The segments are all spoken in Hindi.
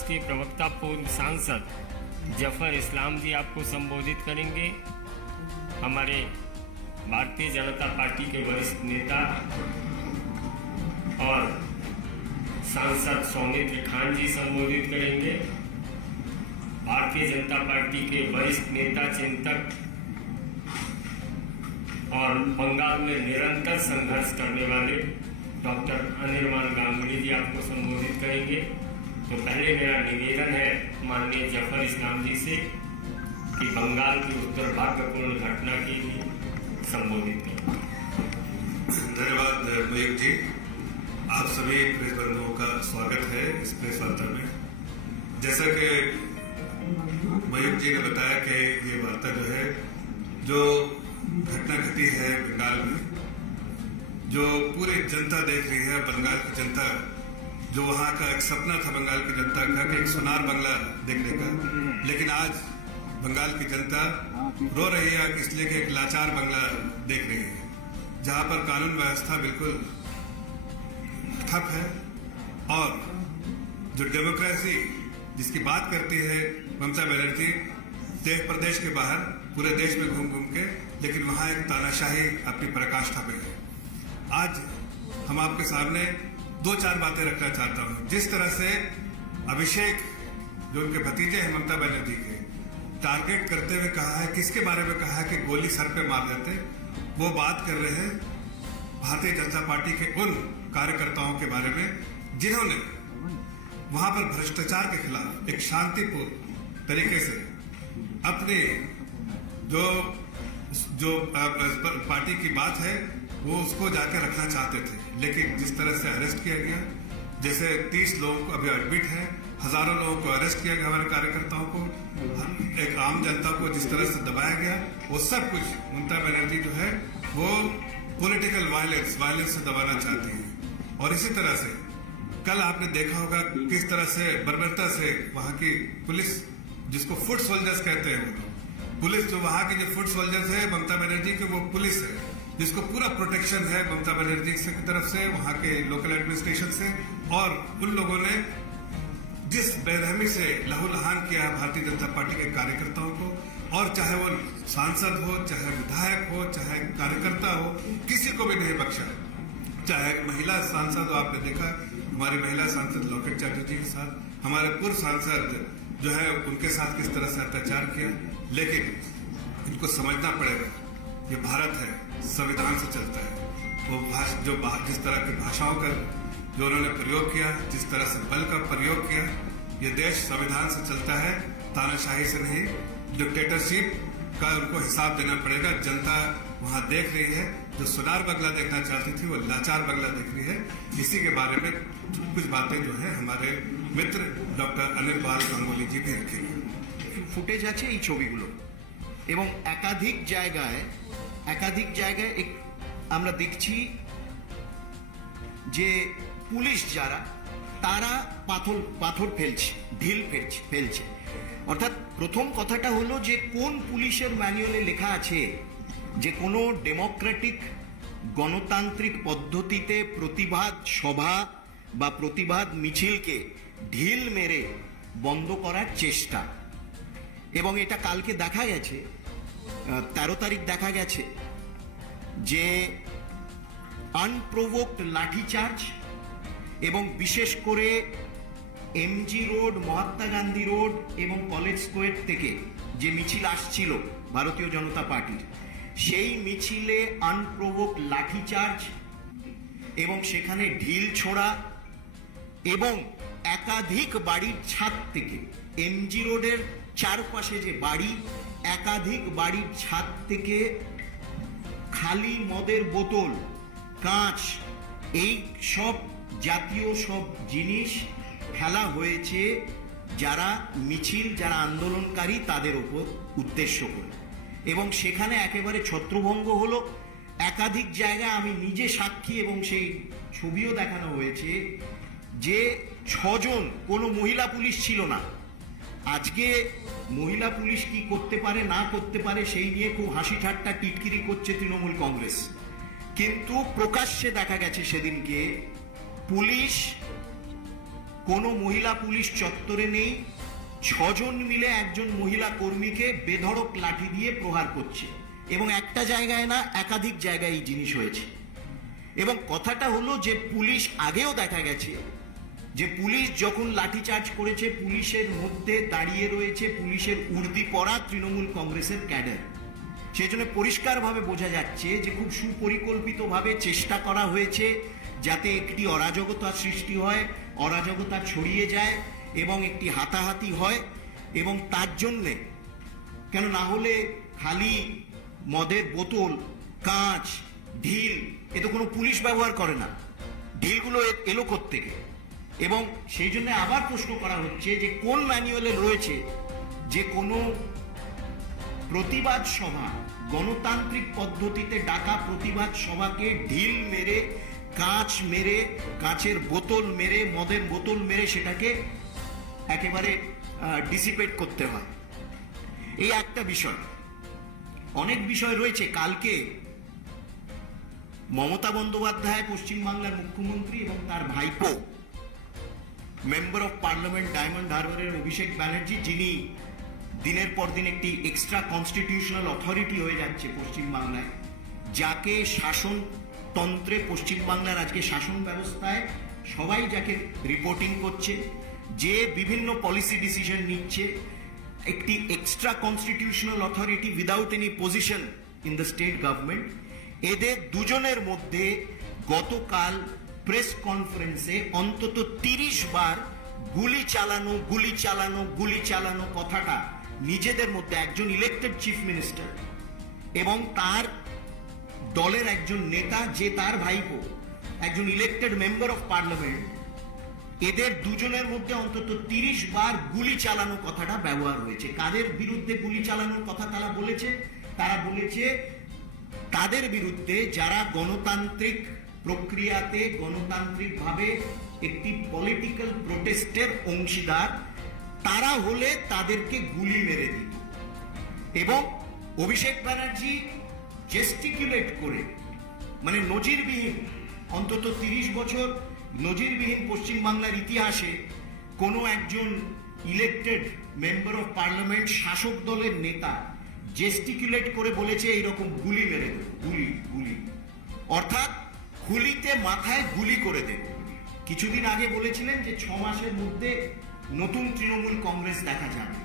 राष्ट्रीय प्रवक्ता पूर्व सांसद जफर इस्लाम जी आपको संबोधित करेंगे। हमारे भारतीय जनता पार्टी के वरिष्ठ नेता और सांसद सौमित्र खान जी संबोधित करेंगे। भारतीय जनता पार्टी के वरिष्ठ नेता चिंतक और बंगाल में निरंतर संघर्ष करने वाले डॉक्टर अनिर्बान गांगुली जी आपको संबोधित करेंगे। तो पहले मेरा निवेदन है माननीय जफर इस्लाम जी से कि बंगाल की उस दुर्भाग्यपूर्ण घटना के लिए संबोधित करें। धन्यवाद मयूख जी, आप सभी प्रेस बंधुओं का स्वागत है इस प्रेस वार्ता में। जैसा कि मयूख जी ने बताया कि ये वार्ता जो है, जो घटना घटी है बंगाल में, जो पूरी जनता देख रही है, बंगाल की जनता, जो वहां का एक सपना था बंगाल की जनता का कि एक सुनार बंगला देखने का, लेकिन आज बंगाल की जनता रो रही है इसलिए कि एक लाचार बंगला देख रही है, जहां पर कानून व्यवस्था बिल्कुल ठप है और जो डेमोक्रेसी जिसकी बात करती है ममता बनर्जी, देश प्रदेश के बाहर पूरे देश में घूम घूम के, लेकिन वहां एक तानाशाही अपनी पराकाष्ठा पे है। आज हम आपके सामने दो चार बातें रखना चाहता हूं। जिस तरह से अभिषेक, जो उनके भतीजे हैं ममता बनर्जी के, टारगेट करते हुए कहा है, किसके बारे में कहा है कि गोली सर पे मार देते, वो बात कर रहे हैं भारतीय जनता पार्टी के उन कार्यकर्ताओं के बारे में जिन्होंने वहां पर भ्रष्टाचार के खिलाफ एक शांतिपूर्ण तरीके से अपने जो पार्टी की बात है वो उसको जाके रखना चाहते थे, लेकिन जिस तरह से अरेस्ट किया गया, जैसे 30 लोगों को अभी एडमिट है, हजारों लोगों को अरेस्ट किया गया, हमारे कार्यकर्ताओं को, एक आम जनता को जिस तरह से दबाया गया, वो सब कुछ ममता बनर्जी जो है वो पॉलिटिकल वायलेंस से दबाना चाहती है। और इसी तरह से कल आपने देखा होगा किस तरह से बर्बरता से वहां की पुलिस, जिसको फुट सोल्जर्स कहते हैं, वो पुलिस जो वहां की जो फुट सोल्जर्स है ममता बनर्जी के, वो पुलिस है जिसको पूरा प्रोटेक्शन है ममता बनर्जी की तरफ से, वहां के लोकल एडमिनिस्ट्रेशन से, और उन लोगों ने जिस बेरहमी से लहूलुहान किया है भारतीय जनता पार्टी के कार्यकर्ताओं को, और चाहे वो सांसद हो, चाहे विधायक हो, चाहे कार्यकर्ता हो, किसी को भी नहीं बख्शा। चाहे महिला सांसद हो, आपने देखा हमारी महिला सांसद लॉकेट चैटर्जी के साथ, हमारे पूर्व सांसद जो है उनके साथ किस तरह से अत्याचार किया। लेकिन इनको समझना पड़ेगा ये भारत है, संविधान से चलता है। वो जिस तरह की भाषाओं का जो उन्होंने प्रयोग किया, जिस तरह से बल का प्रयोग किया, ये देश संविधान से चलता है, तानाशाही से नहीं। डिक्टेटरशिप का उनको हिसाब देना पड़ेगा। जनता वहां देख रही है, जो सुनार बंगला देखना चाहती थी वो लाचार बंगला देख रही है। इसी के बारे में कुछ बातें जो है हमारे मित्र डॉक्टर अनिर्बान गांगुली जी भी रखेंगे। ফুটেজ আছে এই ছবিগুলো, এবং একাধিক জায়গায় আমরা দেখছি যে পুলিশ যারা, তারা পাথর ফেলছে, ঢিল ফেলছে। অর্থাৎ প্রথম কথাটা হলো যে কোন পুলিশের ম্যানুয়ালে লেখা আছে যে কোনো ডেমোক্রেটিক গণতান্ত্রিক পদ্ধতিতে প্রতিবাদ সভা বা প্রতিবাদ মিছিলকে ঢিল মেরে বন্ধ করার চেষ্টা। এবং এটা কালকে দেখা গেছে, 13 তারিখ দেখা গেছে যে আনপ্রোভোকড লাঠিচার্জ, এবং বিশেষ করে MG road, Mahatma Gandhi road এবং কলেজ স্কোয়ার থেকে যে মিছিল আসছিল ভারতীয় জনতা পার্টির, সেই মিছিলে আনপ্রোভোকড লাঠিচার্জ এবং সেখানে ঢিল ছোড়া, এবং একাধিক বাড়ির ছাদ থেকে, এমজি রোডের চারপাশে যে বাড়ি, একাধিক বাড়ির ছাদ থেকে খালি মদের বোতল, কাঁচ, এই সব জাতীয় সব জিনিস ফেলা হয়েছে যারা মিছিল, যারা আন্দোলনকারী তাদের উপর উদ্দেশ্য করে। এবং সেখানে একেবারে ছত্রভঙ্গ হলো। একাধিক জায়গায় আমি নিজে সাক্ষী, এবং সেই ছবিও দেখানো হয়েছে যে 6 জন, কোনো মহিলা পুলিশ ছিল না। আজকে মহিলা পুলিশ কি করতে পারে না করতে পারে সেই নিয়ে খুব হাসি ঠাট্টা টিটকিরি করছে তৃণমূল কংগ্রেস, কিন্তু প্রকাশ্যে দেখা গেছে সেদিনকে পুলিশ কোনো মহিলা পুলিশ চত্বরে নেই, 6 জন মিলে একজন মহিলা কর্মীকে বেধড়ক লাঠি দিয়ে প্রহার করছে, এবং একটা জায়গায় না একাধিক জায়গায় এই জিনিস হয়েছে। এবং কথাটা হলো যে পুলিশ আগেও দেখা গেছে যে পুলিশ যখন লাঠিচার্জ করেছে, পুলিশের মধ্যে দাঁড়িয়ে রয়েছে পুলিশের উর্দি পরা তৃণমূল কংগ্রেসের ক্যাডার। সেই জন্য পরিষ্কারভাবে বোঝা যাচ্ছে যে খুব সুপরিকল্পিতভাবে চেষ্টা করা হয়েছে যাতে একটি অরাজকতা সৃষ্টি হয়, অরাজকতা ছড়িয়ে যায় এবং একটি হাতাহাতি হয়। এবং তার জন্যে, কেন না হলে খালি মদের বোতল, কাঁচ, ঢিল, এ তো কোনো পুলিশ ব্যবহার করে না, ঢিলগুলো এলো কোত্থেকে? এবং সেই জন্য আবার প্রশ্ন করা হচ্ছে যে কোন ম্যানুয়ালে রয়েছে যে কোনো প্রতিবাদ সভা, গণতান্ত্রিক পদ্ধতিতে ডাকা প্রতিবাদ সভাকে ঢিল মেরে, কাঁচ মেরে, কাঁচের বোতল মেরে, মদের বোতল মেরে সেটাকে একেবারে ডিসিপেট করতে হয়। এই একটা বিষয়। অনেক বিষয় রয়েছে। কালকে মমতা বন্দ্যোপাধ্যায়, পশ্চিমবাংলার মুখ্যমন্ত্রী, এবং তার ভাইপো মেম্বার অফ পার্লামেন্ট ডায়মন্ড হারবারের অভিষেক ব্যানার্জি, যিনি দিনের পর দিন একটি এক্সট্রা কনস্টিটিউশনাল অথরিটি হয়ে যাচ্ছে পশ্চিমবাংলায়, যাকে শাসনতন্ত্রে, পশ্চিমবাংলার আজকে শাসন ব্যবস্থায় সবাই যাকে রিপোর্টিং করছে, যে বিভিন্ন পলিসি ডিসিশন নিচ্ছে, একটি extra constitutional authority without any position in the state government, এদের দুজনের মধ্যে গতকাল প্রেস কনফারেন্সে অন্তত 30 বার গুলি চালানো, গুলি চালানো, গুলি চালানো কথাটা নিজেদের মধ্যে, একজন ইলেক্টেড চিফ মিনিস্টার এবং তার দলের একজন নেতা যে তার ভাইপো, একজন ইলেক্টেড মেম্বার অফ পার্লামেন্ট, এদের দুজনের মধ্যে অন্তত 30 বার গুলি চালানো কথাটা ব্যবহার হয়েছে। কাদের বিরুদ্ধে গুলি চালানোর কথা তারা বলেছে? তারা বলেছে তাদের বিরুদ্ধে যারা গণতান্ত্রিক প্রক্রিয়াতে, গণতান্ত্রিকভাবে একটি পলিটিক্যাল প্রোটেস্টের অংশীদার, তারা হলে তাদেরকে গুলি মেরে দিত। এবং অভিষেক ব্যানার্জি জেস্টিকুলেট করে, মানে নজিরবিহীন, অন্তত 30 বছর নজিরবিহীন পশ্চিমবাংলার ইতিহাসে কোনো একজন ইলেক্টেড মেম্বার অফ পার্লামেন্ট, শাসক দলের নেতা জেস্টিকুলেট করে বলেছে এইরকম গুলি মেরে দেব, গুলি গুলি, অর্থাৎ গুলিতে মাথায় গুলি করে দেব। কিছুদিন আগে বলেছিলেন যে 6 মাসের মধ্যে নতুন তৃণমূল কংগ্রেস দেখা যাবে।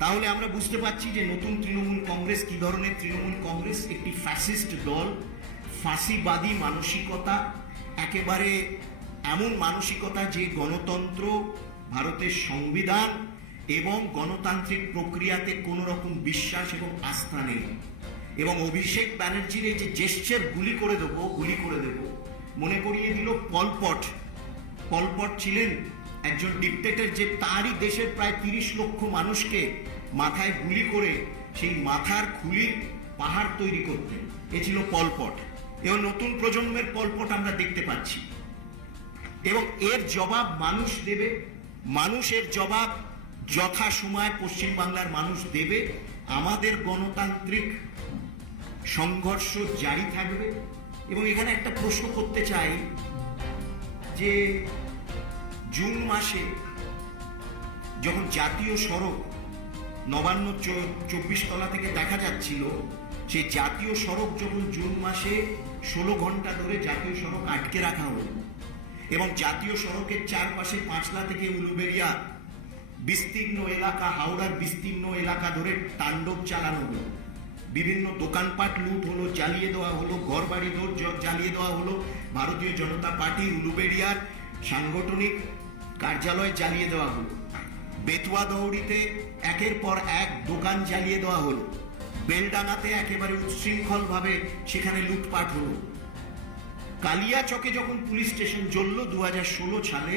তাহলে আমরা বুঝতে পারছি যে নতুন তৃণমূল কংগ্রেস কি ধরনের তৃণমূল কংগ্রেস। একটি ফ্যাসিস্ট দল, ফাঁসিবাদী মানসিকতা, একেবারে এমন মানসিকতা যে গণতন্ত্র, ভারতের সংবিধান এবং গণতান্ত্রিক প্রক্রিয়াতে কোনো রকম বিশ্বাস এবং আস্থা নেই। এবং অভিষেক ব্যানার্জির এই যে জেস্চার, গুলি করে দেবো, গুলি করে দেবো, মনে করিয়ে দিল পলপট। পলপট ছিলেন একজন ডিক্টেটর, যে তারই দেশের প্রায় 30 লক্ষ মানুষকে মাথায় গুলি করে সেই মাথার খুলির পাহাড় তৈরি করতেন। এ ছিল পলপট। এবং নতুন প্রজন্মের পলপট আমরা দেখতে পাচ্ছি। এবং এর জবাব মানুষ দেবে। মানুষের জবাব যথা সময় পশ্চিমবাংলার মানুষ দেবে। আমাদের গণতান্ত্রিক সংঘর্ষ জারি থাকবে। এবং এখানে একটা প্রশ্ন করতে চাই যে জুন মাসে যখন জাতীয় সড়ক নবান্ন 24 তলা থেকে দেখা যাচ্ছিল, সেই জাতীয় সড়ক যখন জুন মাসে 16 ঘন্টা ধরে জাতীয় সড়ক আটকে রাখা হলো এবং জাতীয় সড়কের চারপাশে পাঁচলা থেকে উলুবেড়িয়া বিস্তীর্ণ এলাকা, হাওড়ার বিস্তীর্ণ এলাকা ধরে তাণ্ডব চালানো হলো, বিভিন্ন দোকানপাট লুট হলো, জ্বালিয়ে দেওয়া হলো, ঘরবাড়ি জ্বালিয়ে দেওয়া হলো, ভারতীয় জনতা পার্টির উলুবেড়িয়ার সাংগঠনিক কার্যালয় জ্বালিয়ে দেওয়া হলো, বেতুয়া দৌড়িতে একের পর এক দোকান জ্বালিয়ে দেওয়া হলো, বেলডাঙাতে একেবারে উচ্ছৃঙ্খলভাবে সেখানে লুটপাট হলো। কালিয়াচকে যখন পুলিশ স্টেশন জ্বলল 2016 সালে,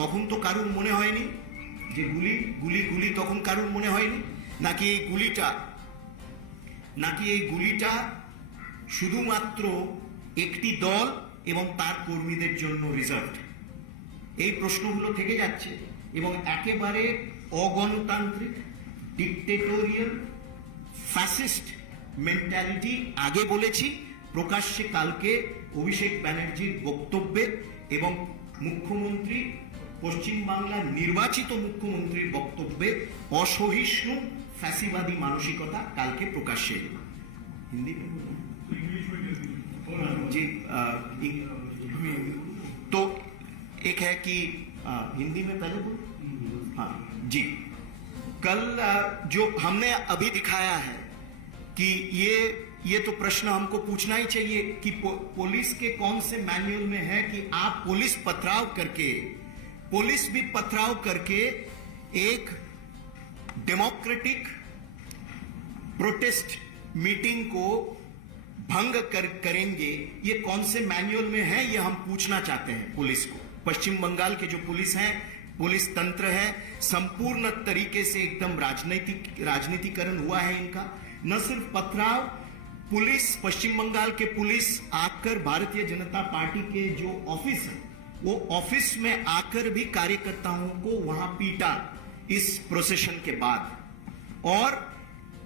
তখন তো কারুর মনে হয়নি যে গুলি গুলি গুলি, তখন কারুর মনে হয়নি নাকি এই গুলিটা শুধুমাত্র একটি দল এবং তার কর্মীদের জন্য রিজার্ভড? এই প্রশ্নগুলো থেকে যাচ্ছে এবং একেবারে অগণতান্ত্রিক, ডিক্টেটোরিয়াল, ফ্যাসিস্ট মেন্টালিটি। আগে বলেছি, প্রকাশ্যে কালকে অভিষেক ব্যানার্জির বক্তব্যে এবং মুখ্যমন্ত্রী পশ্চিমবাংলার নির্বাচিত মুখ্যমন্ত্রীর বক্তব্যে অসহিষ্ণু ফ্যাসিবাদী मानसिकता কালকে প্রকাশ্যে এলো। हिंदी में बोलो। जी तो एक है कि हिंदी में पहले बोलो। हाँ जी, कल जो हमने अभी दिखाया है कि ये तो प्रश्न हमको पूछना ही चाहिए कि पुलिस के कौन से मैनुअल में है कि आप पुलिस भी पथराव करके एक डेमोक्रेटिक प्रोटेस्ट मीटिंग को भंग करेंगे। ये कौन से मैनुअल में है, ये हम पूछना चाहते हैं पुलिस को। पश्चिम बंगाल के जो पुलिस है, पुलिस तंत्र है, संपूर्ण तरीके से एकदम राजनीतिकरण हुआ है इनका। न सिर्फ पथराव, पुलिस, पश्चिम बंगाल के पुलिस आकर भारतीय जनता पार्टी के जो ऑफिस है, वो ऑफिस में आकर भी कार्यकर्ताओं को वहां पीटा इस प्रोसेशन के बाद। और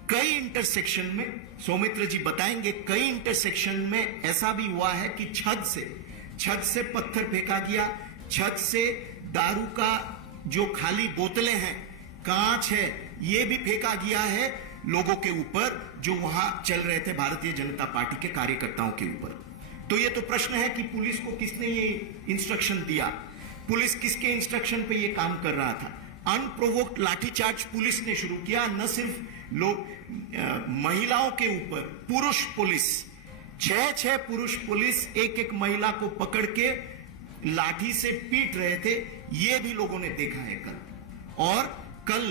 कई इंटरसेक्शन में, सौमित्र जी बताएंगे, कई इंटरसेक्शन में ऐसा भी हुआ है कि छत से पत्थर फेंका गया, छत से दारू का जो खाली बोतलें हैं, कांच है, ये भी फेंका गया है लोगों के ऊपर जो वहां चल रहे थे भारतीय जनता पार्टी के कार्यकर्ताओं के ऊपर। तो ये तो प्रश्न है कि पुलिस को किसने ये इंस्ट्रक्शन दिया, पुलिस किसके इंस्ट्रक्शन पे ये काम कर रहा था। अनप्रोवोक्ड लाठीचार्ज पुलिस ने शुरू किया। न सिर्फ लोग महिलाओं के ऊपर, पुरुष पुलिस, 6 पुरुष पुलिस एक महिला को पकड़ के लाठी से पीट रहे थे, ये भी लोगों ने देखा है कल। और कल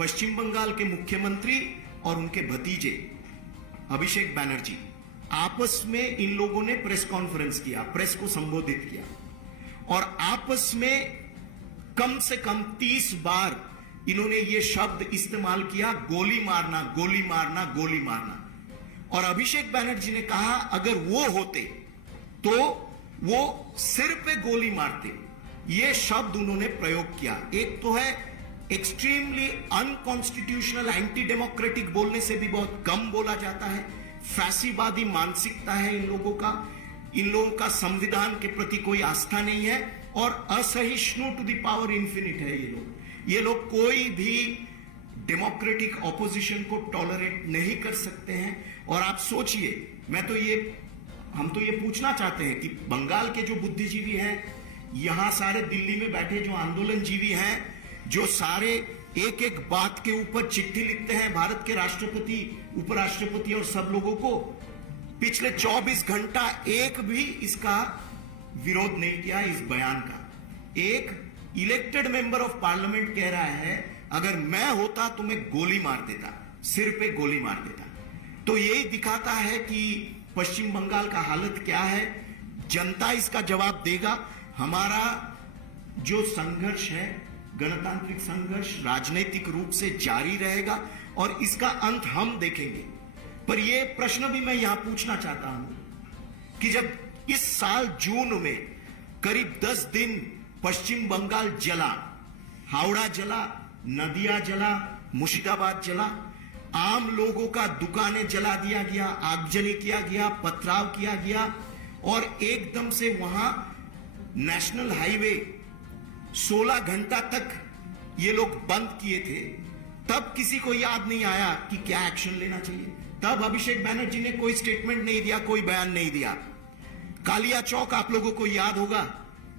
पश्चिम बंगाल के मुख्यमंत्री और उनके भतीजे अभिषेक बैनर्जी आपस में, इन लोगों ने प्रेस कॉन्फ्रेंस किया, प्रेस को संबोधित किया और आपस में कम से कम 30 बार इन्होंने ये शब्द इस्तेमाल किया, गोली मारना, गोली मारना, गोली मारना। और अभिषेक बैनर्जी ने कहा अगर वो होते तो वो सिर पे गोली मारते। ये शब्द उन्होंने प्रयोग किया। एक तो है एक्सट्रीमली अनकॉन्स्टिट्यूशनल, एंटी डेमोक्रेटिक, बोलने से भी बहुत कम बोला जाता है। फैसीवादी मानसिकता है इन लोगों का संविधान के प्रति कोई आस्था नहीं है और असहिष्णु टू द पावर इन्फिनिट है ये लोग कोई भी डेमोक्रेटिक ऑपोजिशन को टॉलरेट नहीं कर सकते हैं। और आप सोचिए, हम तो ये पूछना चाहते हैं कि बंगाल के जो बुद्धिजीवी हैं, यहां सारे दिल्ली में बैठे जो आंदोलनजीवी हैं, जो सारे एक एक बात के ऊपर चिट्ठी लिखते हैं भारत के राष्ट्रपति, उपराष्ट्रपति और सब लोगों को, पिछले 24 घंटा एक भी इसका विरोध नहीं किया इस बयान का। एक इलेक्टेड मेंबर ऑफ पार्लियामेंट कह रहा है अगर मैं होता तो मैं गोली मार देता, सिर पे गोली मार देता। तो यही दिखाता है कि पश्चिम बंगाल का हालत क्या है। जनता इसका जवाब देगा। हमारा जो संघर्ष है, गणतांत्रिक संघर्ष राजनीतिक रूप से जारी रहेगा और इसका अंत हम देखेंगे। पर यह प्रश्न भी मैं यहां पूछना चाहता हूं कि जब इस साल जून में करीब 10 दिन पश्चिम बंगाल जला, हावड़ा जला, नदिया जला, मुर्शिदाबाद जला, आम लोगों का दुकानें जला दिया गया, आगजनी किया गया, पथराव किया गया और एकदम से वहां नेशनल हाईवे 16 घंटा तक ये लोग बंद किए थे, तब किसी को याद नहीं आया कि क्या एक्शन लेना चाहिए। तब अभिषेक बैनर्जी ने कोई स्टेटमेंट नहीं दिया, कोई बयान नहीं दिया। कालिया चौक आप लोगों को याद होगा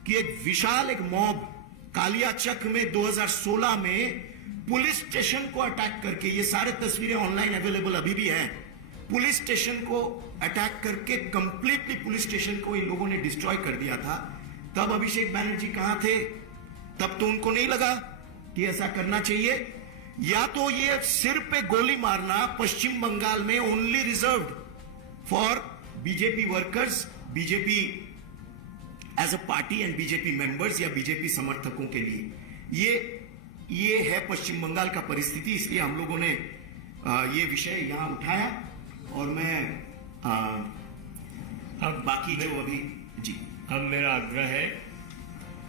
कि एक विशाल मॉब कालिया चौक में 2016 में पुलिस स्टेशन को अटैक करके, ये सारे तस्वीरें ऑनलाइन अवेलेबल अभी भी हैं, पुलिस स्टेशन को अटैक करके कंप्लीटली पुलिस स्टेशन को इन लोगों ने डिस्ट्रॉय कर दिया था। तब अभिषेक बैनर्जी कहां थे? तब तो उनको नहीं लगा कि ऐसा करना चाहिए। या तो ये सिर पे गोली मारना पश्चिम बंगाल में only reserved for BJP workers, BJP as a party and BJP members या बीजेपी समर्थकों के लिए, ये है पश्चिम बंगाल का परिस्थिति। इसलिए हम लोगों ने ये विषय यहां उठाया और मैं अब बाकी जो अभी जी अब मेरा आग्रह है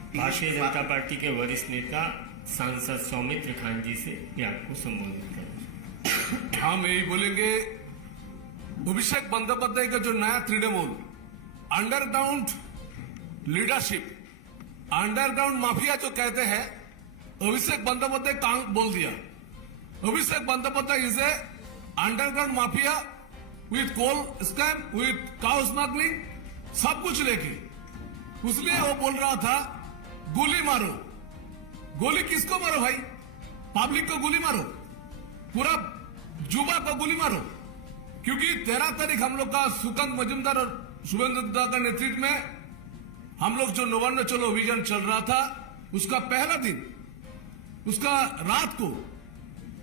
भारतीय जनता पार्टी के वरिष्ठ नेता सांसद सौमित्र खान जी से ये आपको संबोधित करें। हम यही बोलेंगे, अभिषेक बंदोपाध्याय का जो नया Trinamool underground leadership underground mafia जो कहते हैं, अभिषेक बंदोपाध्याय बोल दिया। Abhishek Bandopadhyay is a underground mafia with coal scam, with cow smuggling, सब कुछ लेके। इसलिए वो बोल रहा था गोली मारो। गोली किसको मारो भाई? पब्लिक को गोली मारो, पूरा जुबा को गोली मारो। क्योंकि 13 तारीख हम लोग का सुकंत मजूमदार और शुभेंद्र दा का नेतृत्व में हम लोग जो नवान्न चलो अभियान चल रहा था, उसका पहला दिन, उसका रात को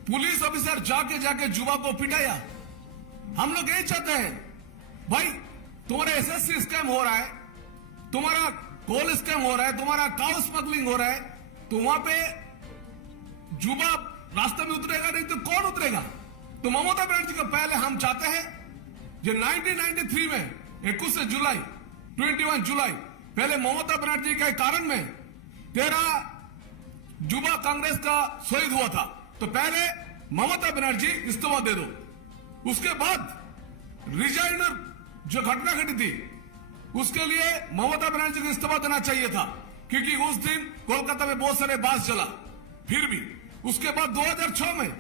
पुलिस ऑफिसर जाके जुबा को पिटाया। हम लोग यही चाहते हैं भाई, तुम्हारा एसएससी स्कैम हो रहा है, तुम्हारा कोल स्कैम हो रहा है, तुम्हारा काउ स्मगलिंग हो रहा है, तो वहां पे जुबा रास्ते में उतरेगा नहीं तो कौन उतरेगा? तो ममता बनर्जी को पहले हम चाहते हैं जो 1993 में 21 जुलाई 21 जुलाई पहले ममता बनर्जी के कारण में 13 जुबा कांग्रेस का शहीद हुआ था, तो पहले ममता बनर्जी इस्तीफा दे दो। उसके बाद रिजाइनर जो घटना घटी थी उसके लिए ममता बनर्जी को इस्तीफा देना चाहिए था, क्योंकि उस दिन कोलकाता में बहुत सारे बास चला। फिर भी उसके बाद 2006 में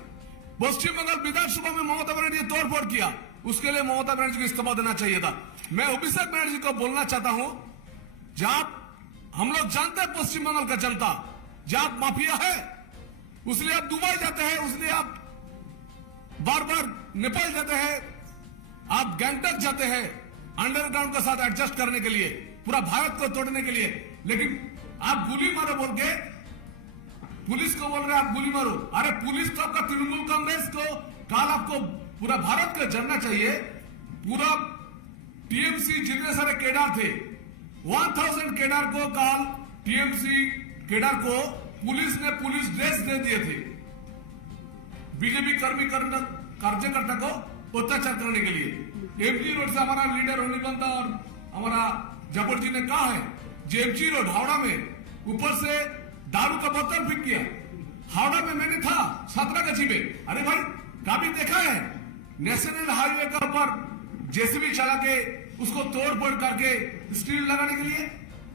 पश्चिम बंगाल विधानसभा में ममता बनर्जी ने तोड़फोड़ किया, उसके लिए ममता बनर्जी को इस्तीफा देना चाहिए था। मैं अभिषेक बनर्जी को बोलना चाहता हूं, जहां हम लोग जानते हैं पश्चिम बंगाल का जनता जात माफिया है, उसलिए आप दुबई जाते हैं, उसलिए आप बार बार नेपाल जाते हैं, आप गैंगटॉक जाते हैं अंडरग्राउंड के साथ एडजस्ट करने के लिए, पूरा भारत को तोड़ने के लिए। लेकिन आप गोली मारो बोल के पुलिस को बोल रहे हैं आप गोली मारो। अरे पुलिस तो आपका तृणमूल कांग्रेस को काल आपको पूरा भारत को जानना चाहिए। पूरा टीएमसी जितने सारे केडर थे 1000 केडर को काल टीएमसी केडर को पुलिस ने पुलिस ड्रेस दे दिए थे बीजेपी कर्मी कार्यकर्ता को अत्याचार करने के लिए। एमजी रोड से हमारा लीडर अनिबंता और हमारा जबर जी ने कहा है, जेएमजी रोड हावड़ा में ऊपर से दारू का बोतल फेंक किया। हावड़ा में मैंने था 17 में। अरे भाई कभी देखा है नेशनल हाईवे का ऊपर जेसीबी चला के उसको तोड़ फोड़ करके स्टील लगाने के लिए?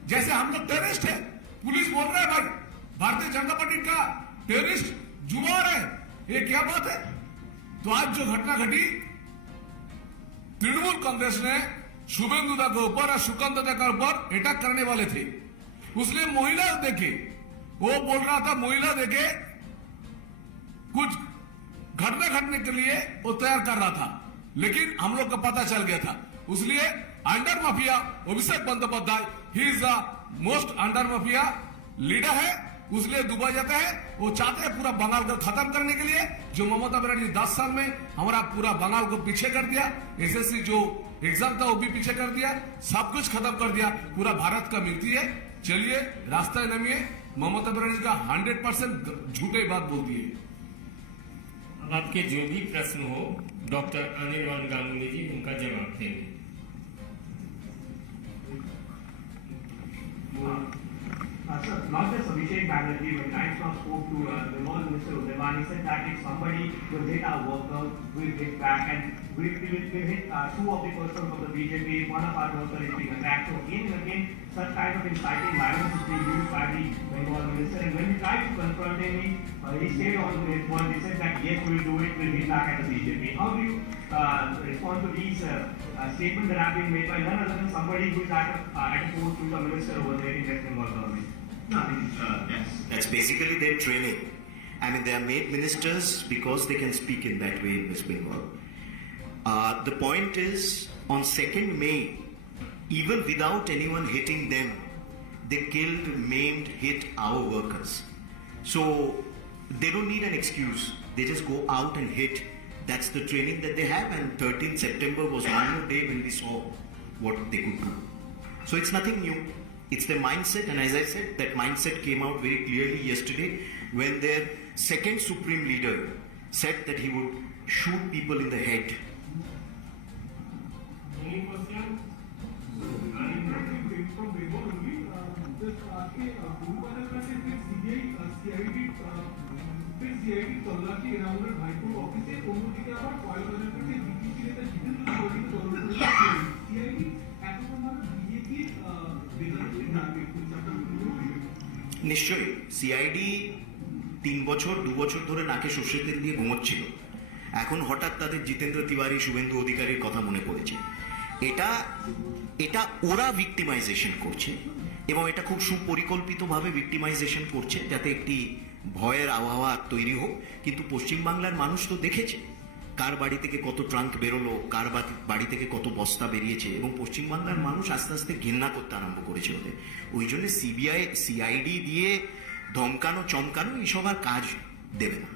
जैसे हम लोग टेररिस्ट है, पुलिस बोल रहा है भाई भारतीय जनता पार्टी का टेररिस्ट जुआ रहा है, ये क्या बात है? तो आज जो घटना घटी, तृणमूल कांग्रेस ने शुभेंदु दा के ऊपर और सुकांत दा के ऊपर अटैक करने वाले थे। उसने महिला देखे, वो बोल रहा था महिला देखे कुछ घटना घटने के लिए वो तैयार कर रहा था, लेकिन हम लोग को पता चल गया था। इसलिए under mafia Abhishek Bandopadhyay he is the most under mafia leader है, इसलिए दुबई जाते हैं। वो चाहते हैं पूरा बंगाल को खत्म करने के लिए, जो ममता बनर्जी 10 साल में हमारा पूरा बंगाल को पीछे कर दिया। एसएससी जो एग्जाम था वो भी पीछे कर दिया, सब कुछ खत्म कर दिया, पूरा भारत का मिलती है। चलिए रास्ता नमिए, ममता बनर्जी का 100% झूठे बात बोल दिए। अब आपके जो भी प्रश्न हो डॉक्टर अनिर्बान गांगुली जी उनका जवाब देंगे। Sir, not just Abhishek Banerjee, but Nightstone spoke to the Law Minister Udayan. He said that if somebody will hit our worker, we'll hit back, and we'll hit 2 of the persons from the BJP. One of our workers is being attacked. So again and again, such kind of inciting violence is being used by the Bengal Minister. And when we tried to confront him, he stayed on his word. He said that yes, we'll do it. We'll hit back at the BJP. How do you respond to these statements that have been made by none other than somebody who is at a post with a minister over there in West Bengal government? No, I mean, that's basically their training. I mean, they are made ministers because they can speak in that way in West Bengal. The point is, on 2nd May, even without anyone hitting them, they killed, maimed, hit our workers. So, they don't need an excuse. They just go out and hit. That's the training that they have, and 13th September was one more day when we saw what they could do. So, it's nothing new. It's their mindset, and as I said, that mindset came out very clearly yesterday when their second supreme leader said that he would shoot people in the head. Any question? নিশ্চয়ই সিআইডি 2 বছর ধরে নাকে সর্ষে তেল দিয়ে ঘুমোচ্ছিল, এখন হঠাৎ তাদের জিতেন্দ্র তিওয়ারি, শুভেন্দু অধিকারীর কথা মনে পড়েছে। এটা ওরা ভিক্টিমাইজেশন করছে এবং এটা খুব সুপরিকল্পিতভাবে ভিক্টিমাইজেশন করছে যাতে একটি ভয়ের আবহাওয়া তৈরি হোক। কিন্তু পশ্চিমবাংলার মানুষ তো দেখেছে কার বাড়ি থেকে কত ট্রাঙ্ক বেরোলো, কার বাড়ি থেকে কত বস্তা বেরিয়েছে, এবং পশ্চিমবাংলার মানুষ আস্তে আস্তে ঘৃণা করতে আরম্ভ করেছে ওদের। ওই জন্য সিআইডি দিয়ে ধমকানো চমকানো এইসব আর কাজ দেবে না।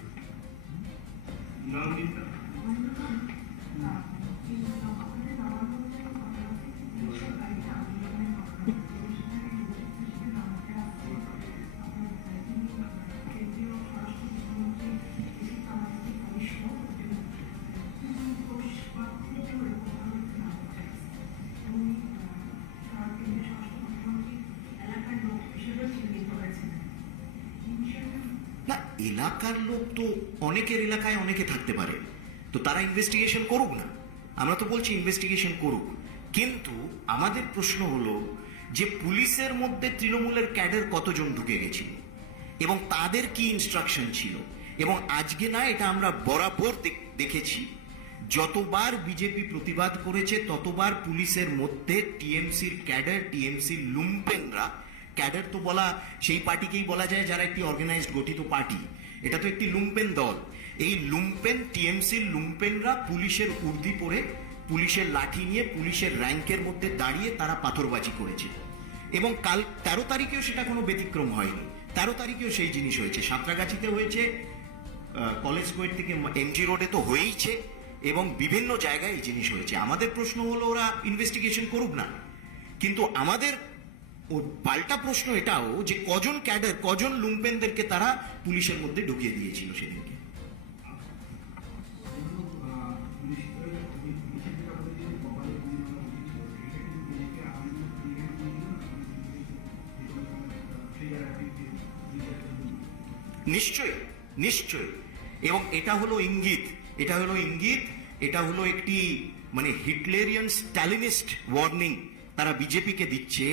না, এলাকার লোক তো অনেকের এলাকায় অনেকে থাকতে পারে, তো তারা ইনভেস্টিগেশন করুক না, আমরা তো বলছি ইনভেস্টিগেশন করুক। কিন্তু আমাদের প্রশ্ন হলো যে পুলিশের মধ্যে তৃণমূলের ক্যাডার কতজন ঢুকে গেছিল এবং তাদের কি ইনস্ট্রাকশন ছিল। এবং আজকে না, এটা আমরা বরাবর দেখেছি, যতবার বিজেপি প্রতিবাদ করেছে ততবার পুলিশের মধ্যে টিএমসির ক্যাডার, টিএমসির লুম্পেনরা, ক্যাডার তো বলা সেই পার্টিকেই বলা যায় যারা একটি অর্গানাইজড গঠিত পার্টি, এটা তো একটি লুম্পেন দল। এই লুম্পেন টিএমসির লুম্পেনরা পুলিশের উর্দি পরে, পুলিশের লাঠি নিয়ে, পুলিশের র্যাঙ্কের মধ্যে দাঁড়িয়ে তারা পাথরবাজি করেছে। এবং কাল 13 তারিখেও সেটা কোনো ব্যতিক্রম হয়নি। 13 তারিখেও সেই জিনিস হয়েছে, সাঁতরাগাছিতে হয়েছে, কলেজ স্কোয়ার থেকে এমজি রোডে তো হয়েইছে, এবং বিভিন্ন জায়গায় এই জিনিস হয়েছে। আমাদের প্রশ্ন হলো ওরা ইনভেস্টিগেশন করুক না, কিন্তু আমাদের পাল্টা প্রশ্ন এটাও যে কজন ক্যাডার, কজন লুম্পেনদেরকে তারা পুলিশের মধ্যে ঢুকিয়ে দিয়েছিল সেদিনকে। নিশ্চয়ই নিশ্চয়ই, এবং এটা হলো ইঙ্গিত, এটা হলো একটি মানে হিটলেরিয়ান স্ট্যালিনিস্ট ওয়ার্নিং তারা বিজেপিকে দিচ্ছে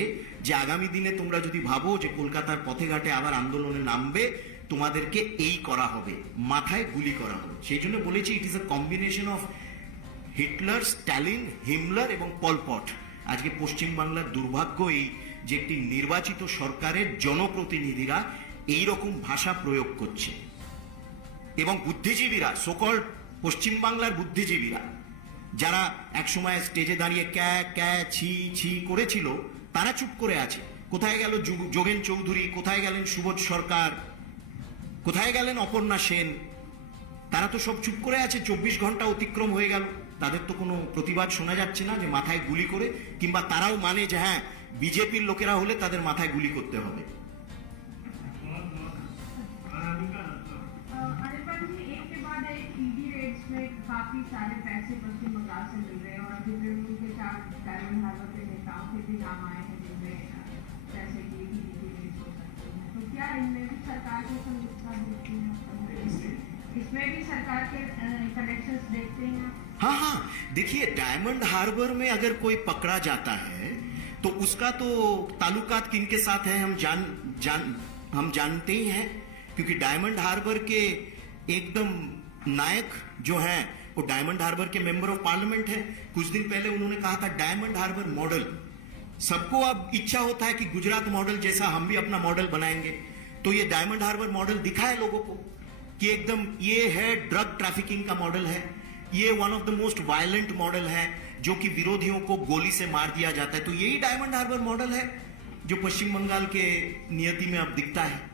যে আগামী দিনে তোমরা যদি ভাবো যে কলকাতার পথে ঘাটে আবার আন্দোলনে নামবে, তোমাদেরকে এই করা হবে, মাথায় গুলি করা হবে। সেই জন্য বলেছি it is a combination of Hitler, Stalin, Himmler এবং পলপট। আজকে পশ্চিমবাংলার দুর্ভাগ্য এই যে একটি নির্বাচিত সরকারের জনপ্রতিনিধিরা এই রকম ভাষা প্রয়োগ করছে, এবং বুদ্ধিজীবীরা, সোকল্ড পশ্চিমবাংলার বুদ্ধিজীবীরা যারা একসময় স্টেজে দাঁড়িয়ে ক্যা ক্যা ছি ছি করেছিল, তারা চুপ করে আছে। কোথায় গেল যোগেন চৌধুরী, কোথায় গেলেন সুবোধ সরকার, কোথায় গেলেন অপর্ণা সেন, তারা তো সব চুপ করে আছে। 24 ঘন্টা অতিক্রম হয়ে গেল, তাদের তো কোনো প্রতিবাদ শোনা যাচ্ছে না যে মাথায় গুলি করে, কিংবা তারাও মানে যে হ্যাঁ বিজেপির লোকেরা হলে তাদের মাথায় গুলি করতে হবে। काफी सारे पैसे पश्चिम बंगाल से मिल रहे हैं और अभी तृणमूल के 4 डायमंड हार्बर के नेताओं के भी नाम आए हैं जिनमें पैसे की भी रिलीज हो सकती है। तो क्या इनमें भी सरकार की संलिप्तता देखती हैं, इसमें भी सरकार के कनेक्शंस देखते हैं? हाँ, देखिए डायमंड हार्बर में अगर कोई पकड़ा जाता है तो उसका तो ताल्लुकात किनके साथ है हम जानते ही हैं, क्योंकि डायमंड हार्बर के एकदम नायक जो हैं वो डायमंड हार्बर के मेंबर ऑफ पार्लियामेंट है। कुछ दिन पहले उन्होंने कहा था डायमंड हार्बर मॉडल, सबको अब इच्छा होता है कि गुजरात मॉडल जैसा हम भी अपना मॉडल बनाएंगे। तो ये डायमंड हार्बर मॉडल दिखा है लोगों को कि एकदम ये है ड्रग ट्रैफिकिंग का मॉडल है, ये one of the most violent model है जो कि विरोधियों को गोली से मार दिया जाता है। तो यही डायमंड हार्बर मॉडल है जो पश्चिम बंगाल के नियति में अब दिखता है।